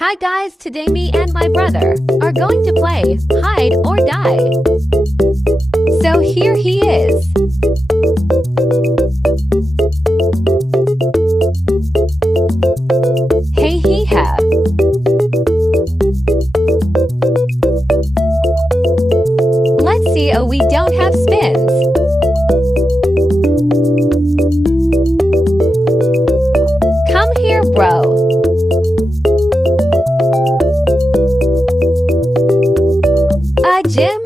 Hi guys, today me and my brother are going to play hide or die. So here he is. Hey he ha. Let's see, oh we don't have spins. Come here bro. Jim?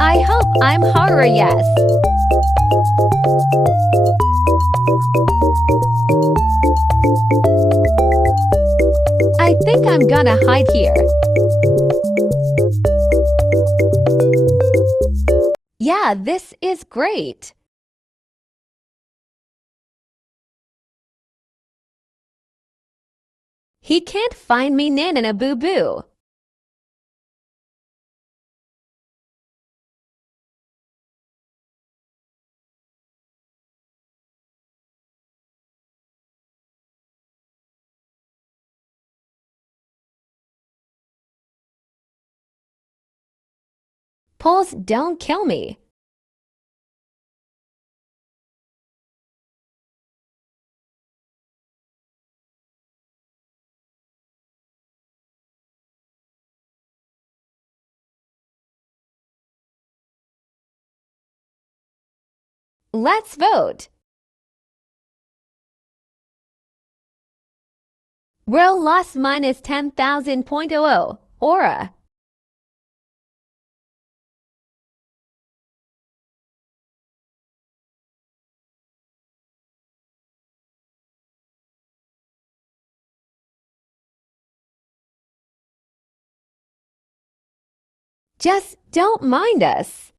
I hope I'm horror, yes. I think I'm gonna hide here. Yeah, this is great. He can't find me Nana Boo Boo. Poles don't kill me. Let's vote. Roll loss minus 10,000.00. Aura. Just don't mind us.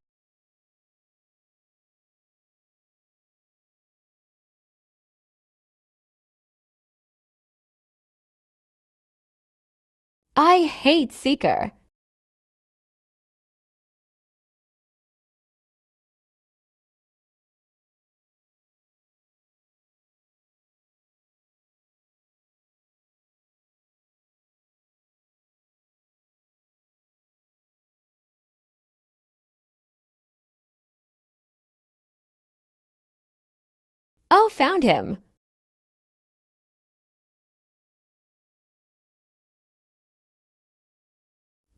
I hate Seeker. Oh, found him.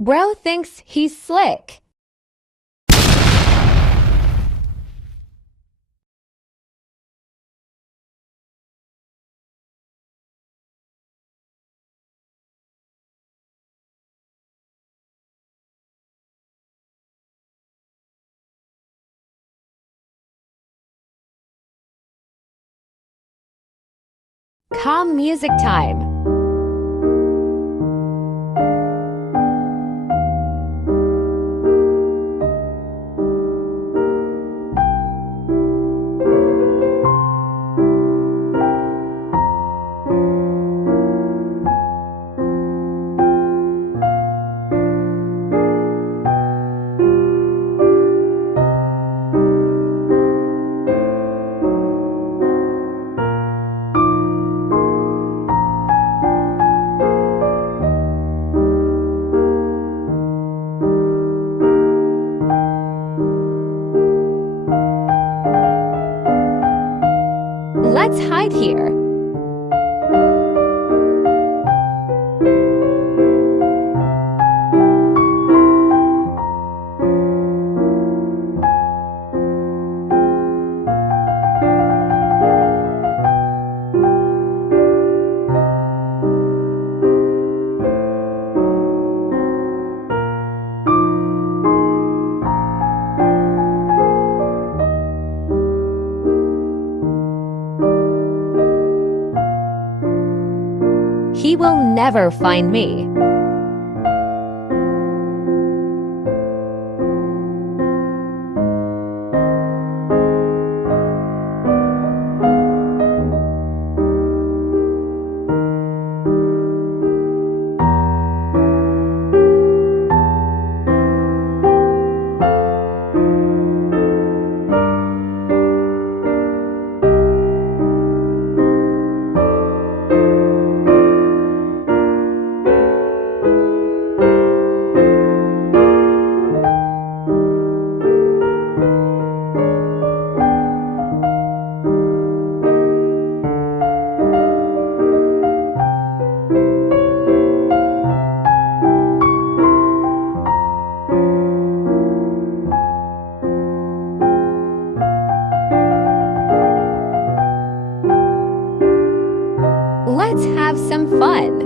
Bro thinks he's slick. Calm music time. Let's hide here. He will never find me. fun.